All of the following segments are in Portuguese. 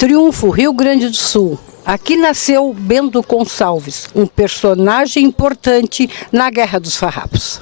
Triunfo, Rio Grande do Sul. Aqui nasceu Bento Gonçalves, um personagem importante na Guerra dos Farrapos.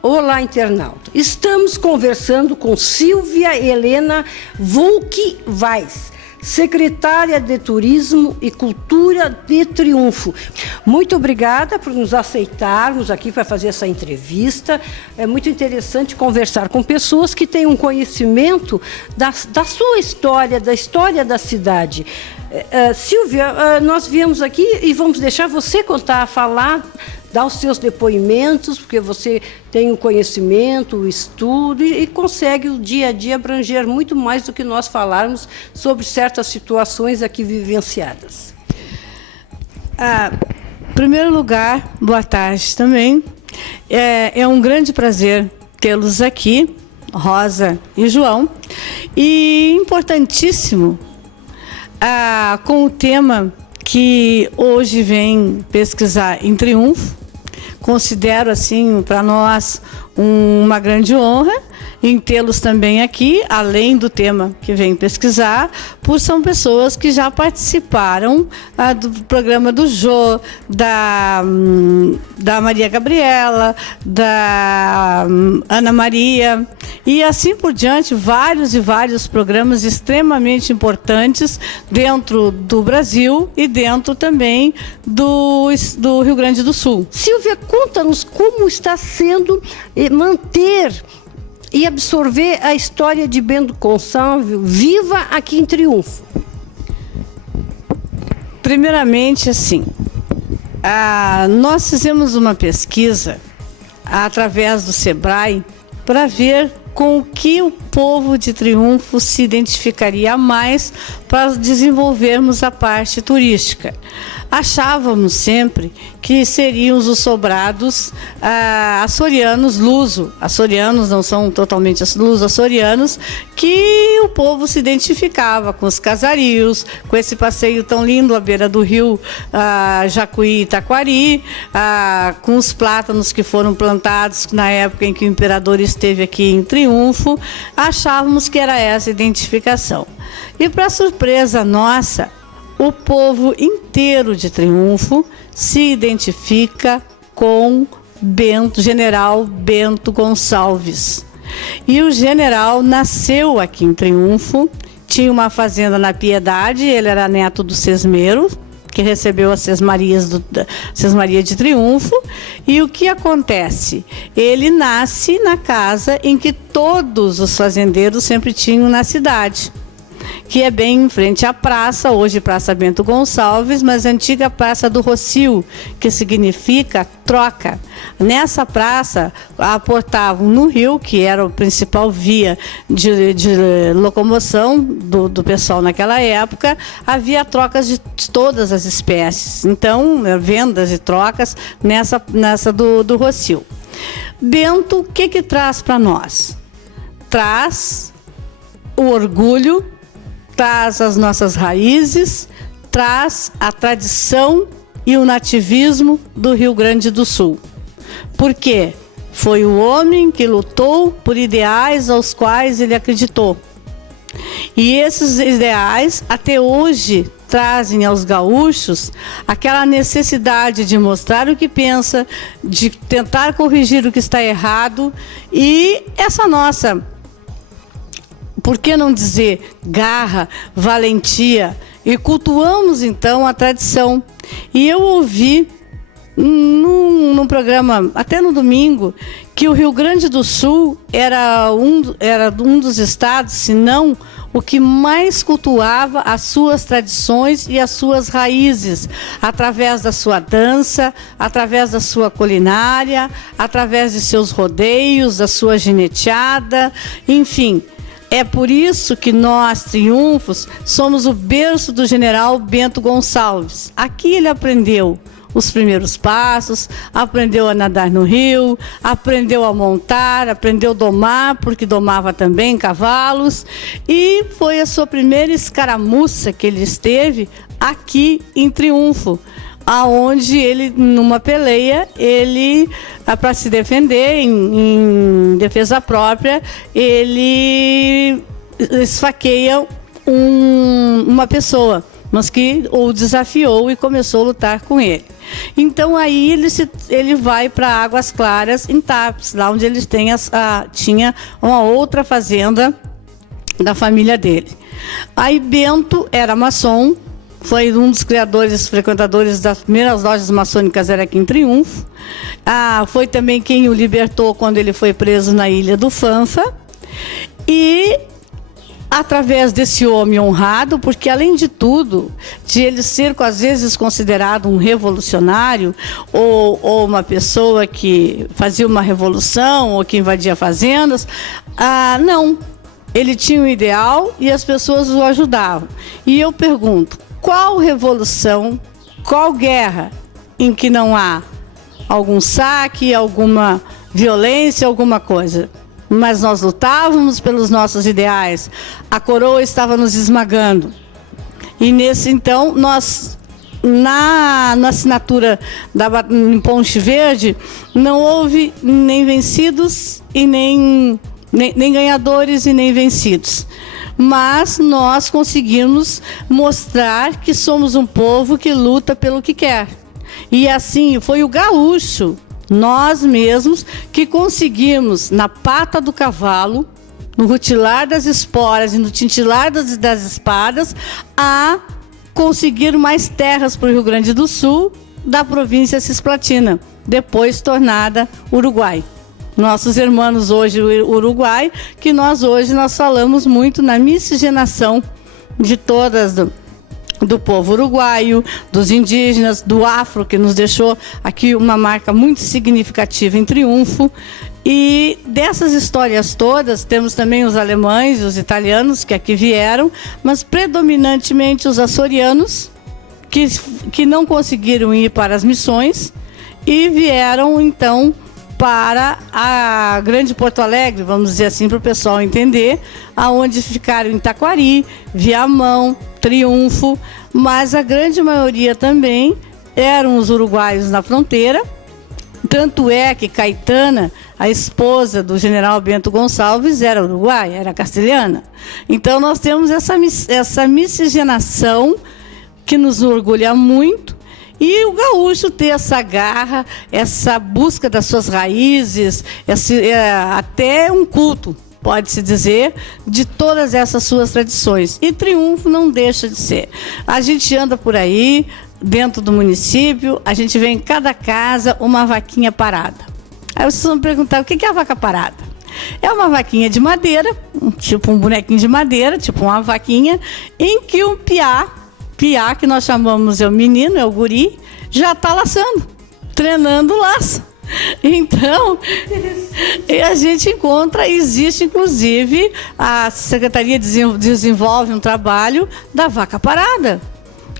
Olá, internauta. Estamos conversando com Silvia Helena Volk Weiss, secretária de Turismo e Cultura de Triunfo. Muito obrigada por nos aceitarmos aqui para fazer essa entrevista. É muito interessante conversar com pessoas que têm um conhecimento da sua história, da história da cidade. Silvia, nós viemos aqui e vamos deixar você falar, dar os seus depoimentos, porque você tem o conhecimento, o estudo e consegue o dia a dia abranger muito mais do que nós falarmos sobre certas situações aqui vivenciadas. Em primeiro lugar, boa tarde também. É um grande prazer tê-los aqui, Rosa e João, e importantíssimo com o tema que hoje vem pesquisar em Triunfo. Considero, assim, para nós uma grande honra em tê-los também aqui, além do tema que vem pesquisar, por são pessoas que já participaram do programa do Jô, da Maria Gabriela, da Ana Maria, e assim por diante, vários e vários programas extremamente importantes dentro do Brasil e dentro também do Rio Grande do Sul. Silvia, conta-nos como está sendo manter e absorver a história de Bento Gonçalves viva aqui em Triunfo. Primeiramente, assim, nós fizemos uma pesquisa através do Sebrae para ver com o que o povo de Triunfo se identificaria mais para desenvolvermos a parte turística. Achávamos sempre que seriam os sobrados açorianos, luso-açorianos, não são totalmente luso-açorianos, que o povo se identificava com os casarios, com esse passeio tão lindo à beira do rio Jacuí e Taquari, com os plátanos que foram plantados na época em que o imperador esteve aqui em Triunfo. Achávamos que era essa a identificação. E, para surpresa nossa, o povo inteiro de Triunfo se identifica com General Bento Gonçalves. E o general nasceu aqui em Triunfo, tinha uma fazenda na Piedade, ele era neto do Sesmero, que recebeu as Sesmaria de Triunfo. E o que acontece? Ele nasce na casa em que todos os fazendeiros sempre tinham na cidade, que é bem em frente à praça, hoje Praça Bento Gonçalves, mas a antiga Praça do Rocio, que significa troca. Nessa praça, aportavam no rio, que era a principal via de locomoção do pessoal naquela época, havia trocas de todas as espécies. Então, vendas e trocas nessa do Rocio. Bento, o que traz para nós? Traz o orgulho, traz as nossas raízes, traz a tradição e o nativismo do Rio Grande do Sul. Por quê? Foi o homem que lutou por ideais aos quais ele acreditou. E esses ideais, até hoje, trazem aos gaúchos aquela necessidade de mostrar o que pensa, de tentar corrigir o que está errado, e essa nossa, por que não dizer, garra, valentia, e cultuamos então a tradição. E eu ouvi num programa, até no domingo, que o Rio Grande do Sul era um dos estados, se não o que mais cultuava as suas tradições e as suas raízes, através da sua dança, através da sua culinária, através de seus rodeios, da sua gineteada, enfim. É por isso que nós, Triunfos, somos o berço do general Bento Gonçalves. Aqui ele aprendeu os primeiros passos, aprendeu a nadar no rio, aprendeu a montar, aprendeu a domar, porque domava também cavalos, e foi a sua primeira escaramuça que ele esteve aqui em Triunfo, aonde ele, numa peleia, ele, para se defender, em defesa própria, ele esfaqueia uma pessoa, mas que o desafiou e começou a lutar com ele. Então aí ele vai para Águas Claras, em Tapes, lá onde eles tinha uma outra fazenda da família dele. Aí Bento era maçom, foi um dos criadores, frequentadores das primeiras lojas maçônicas, era aqui em Triunfo. Foi também quem o libertou quando ele foi preso na Ilha do Fanfa. E através desse homem honrado, porque além de tudo, de ele ser às vezes considerado um revolucionário ou uma pessoa que fazia uma revolução ou que invadia fazendas, não, ele tinha um ideal e as pessoas o ajudavam. E eu pergunto, qual revolução, qual guerra em que não há algum saque, alguma violência, alguma coisa? Mas nós lutávamos pelos nossos ideais, a coroa estava nos esmagando. E nesse, então, nós, na assinatura em Ponte Verde, não houve nem vencidos e nem ganhadores e nem vencidos. Mas nós conseguimos mostrar que somos um povo que luta pelo que quer. E assim, foi o gaúcho, nós mesmos, que conseguimos, na pata do cavalo, no rutilar das esporas e no tintilar das espadas, a conseguir mais terras para o Rio Grande do Sul, da província Cisplatina, depois tornada Uruguai. Nossos irmãos hoje, Uruguai, que nós falamos muito na miscigenação de todas do povo uruguaio, dos indígenas, do afro, que nos deixou aqui uma marca muito significativa em Triunfo. E dessas histórias todas, temos também os alemães e os italianos que aqui vieram, mas predominantemente os açorianos, que não conseguiram ir para as missões e vieram, então, para a Grande Porto Alegre, vamos dizer assim, para o pessoal entender, aonde ficaram em Taquari, Viamão, Triunfo, mas a grande maioria também eram os uruguaios na fronteira. Tanto é que Caetana, a esposa do general Bento Gonçalves, era uruguaia, era castelhana. Então nós temos essa miscigenação que nos orgulha muito, e o gaúcho ter essa garra, essa busca das suas raízes, até um culto, pode-se dizer, de todas essas suas tradições. E Triunfo não deixa de ser. A gente anda por aí, dentro do município, a gente vê em cada casa uma vaquinha parada. Aí vocês vão perguntar, o que é a vaca parada? É uma vaquinha de madeira, tipo um bonequinho de madeira, tipo uma vaquinha, em que um piá, que nós chamamos o menino, é o guri, já está laçando, treinando o laço. Então, a gente existe inclusive, a Secretaria desenvolve um trabalho da vaca parada,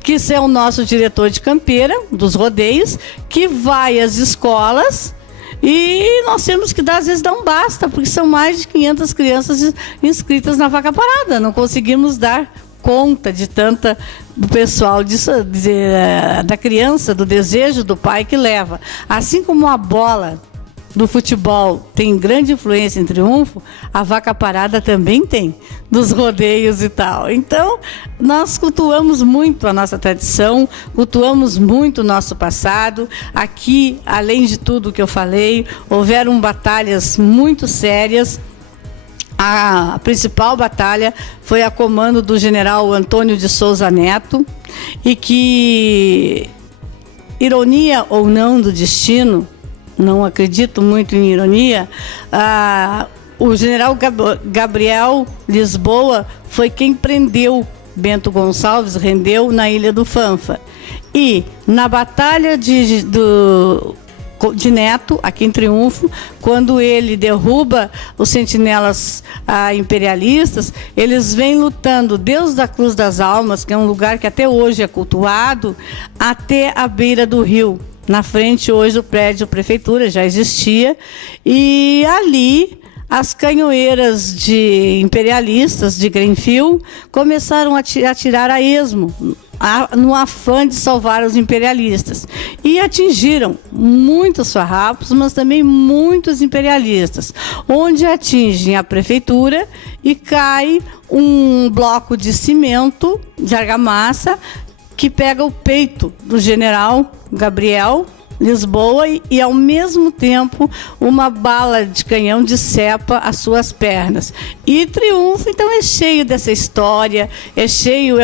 que é o nosso diretor de campeira, dos rodeios, que vai às escolas e nós temos que às vezes dar um basta, porque são mais de 500 crianças inscritas na vaca parada, não conseguimos dar conta de tanta do pessoal da criança, do desejo do pai que leva. Assim como a bola do futebol tem grande influência em Triunfo, a vaca parada também tem, dos rodeios e tal. Então, nós cultuamos muito a nossa tradição, cultuamos muito o nosso passado. Aqui, além de tudo que eu falei, houveram batalhas muito sérias. A principal batalha foi a comando do general Antônio de Souza Neto, e que, ironia ou não do destino, não acredito muito em ironia, o general Gabriel Lisboa foi quem prendeu Bento Gonçalves, rendeu na Ilha do Fanfa. E na batalha de Neto, aqui em Triunfo, quando ele derruba os sentinelas imperialistas, eles vêm lutando Deus da Cruz das Almas, que é um lugar que até hoje é cultuado, até a beira do rio. Na frente hoje do prédio da prefeitura, já existia, e ali as canhoeiras de imperialistas de Grenfell começaram a atirar a esmo, no afã de salvar os imperialistas. E atingiram muitos farrapos, mas também muitos imperialistas, onde atingem a prefeitura e cai um bloco de cimento, de argamassa, que pega o peito do general Gabriel Lisboa e ao mesmo tempo uma bala de canhão decepa as suas pernas. E Triunfo, então, é cheio dessa história, é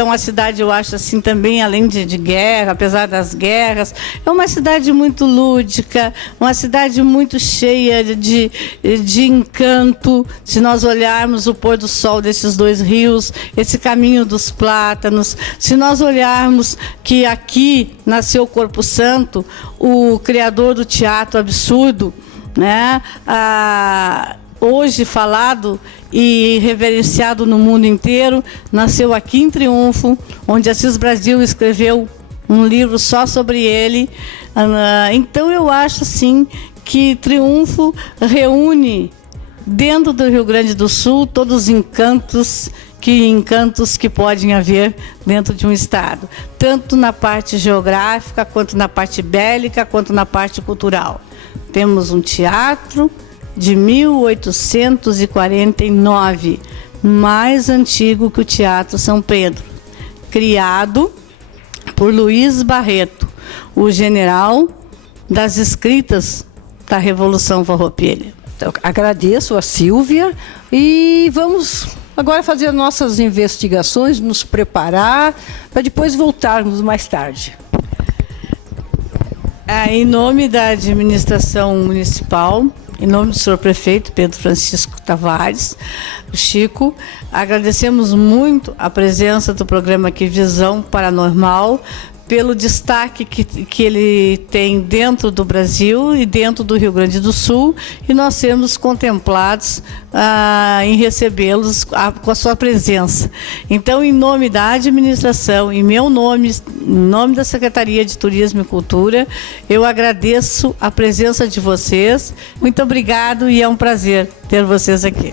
uma cidade, eu acho assim, também, além de guerra, apesar das guerras, é uma cidade muito lúdica, uma cidade muito cheia de encanto. Se nós olharmos o pôr do sol desses dois rios, esse caminho dos plátanos, se nós olharmos que aqui nasceu o Corpo Santo, o criador do teatro absurdo, né? Hoje falado e reverenciado no mundo inteiro, nasceu aqui em Triunfo, onde Assis Brasil escreveu um livro só sobre ele. Então eu acho assim que Triunfo reúne dentro do Rio Grande do Sul todos os encantos que podem haver dentro de um estado, tanto na parte geográfica, quanto na parte bélica, quanto na parte cultural. Temos um teatro de 1849, mais antigo que o Teatro São Pedro, criado por Luiz Barreto, o general das escritas da Revolução Farroupilha. Então, agradeço a Sílvia e vamos agora fazer nossas investigações, nos preparar para depois voltarmos mais tarde. Em nome da administração municipal, em nome do senhor prefeito Pedro Francisco Tavares, o Chico, agradecemos muito a presença do programa aqui Visão Paranormal, pelo destaque que ele tem dentro do Brasil e dentro do Rio Grande do Sul, e nós sermos contemplados em recebê-los com a sua presença. Então, em nome da administração, em meu nome, em nome da Secretaria de Turismo e Cultura, eu agradeço a presença de vocês. Muito obrigado e é um prazer ter vocês aqui.